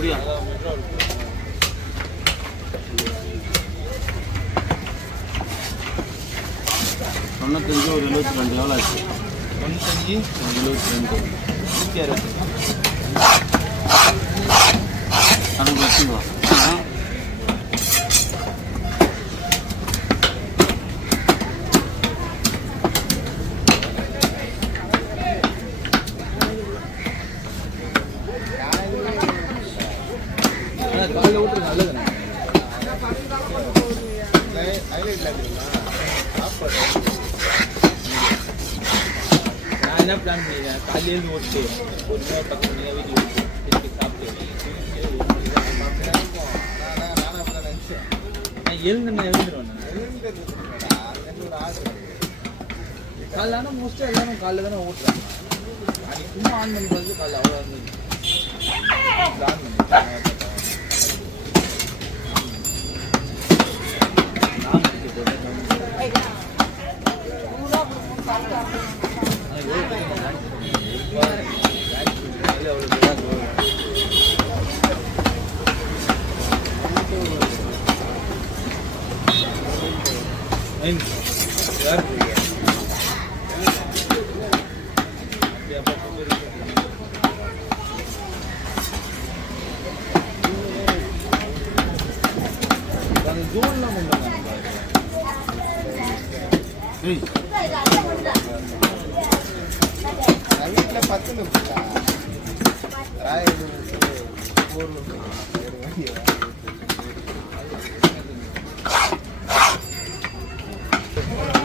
மாட்டாங்களா தொண்ணூத்தஞ்சு ஒரு எழுபத்தி ரெண்டு எவ்வளோ ஆச்சு தொண்ணூத்தஞ்சு ஒரு எழுபத்தி ரெண்டு நூற்றி அறுபத்தி என்ன பிளான் பண்ணிக்கிறேன் காலையில் ஓட்டு ஒரு மணி பத்து மணி வீட்டுக்கு ஓட்டு திருப்பி சாப்பிட்டு நான் எழுந்து நான் எழுந்துருவேன் காலைல ஆனால் மோஸ்ட்டாக எல்லாரும் காலைல தானே ஓட்டுறாங்க அன்னைக்கு சும்மா ஆன் பண்ணி பார்த்து காலைல அவ்வளோ பிளான் பண்ணி வீட்டில் பத்து நிமிஷம் உனக்கு ஊர்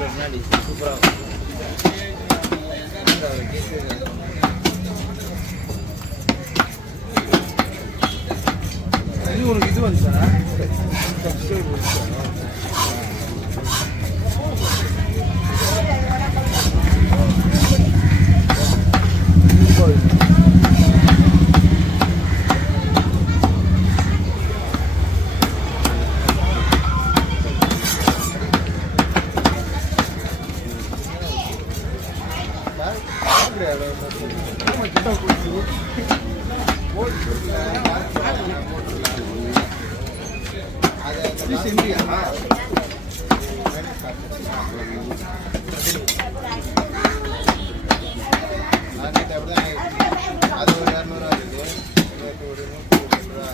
முன்னாடி சூப்பராக இது உனக்கு இது அது ஒரு இரநூறுவா இருக்குது ஒரு நூற்றி ரூபா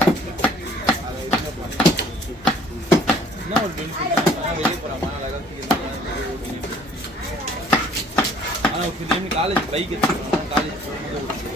அதை பண்ணி என்ன ஒரு பெனிஃபிட் வெளியே போகிறாமா ఇది కాలేజ్? Bike ఎత్తుకున్నాం college.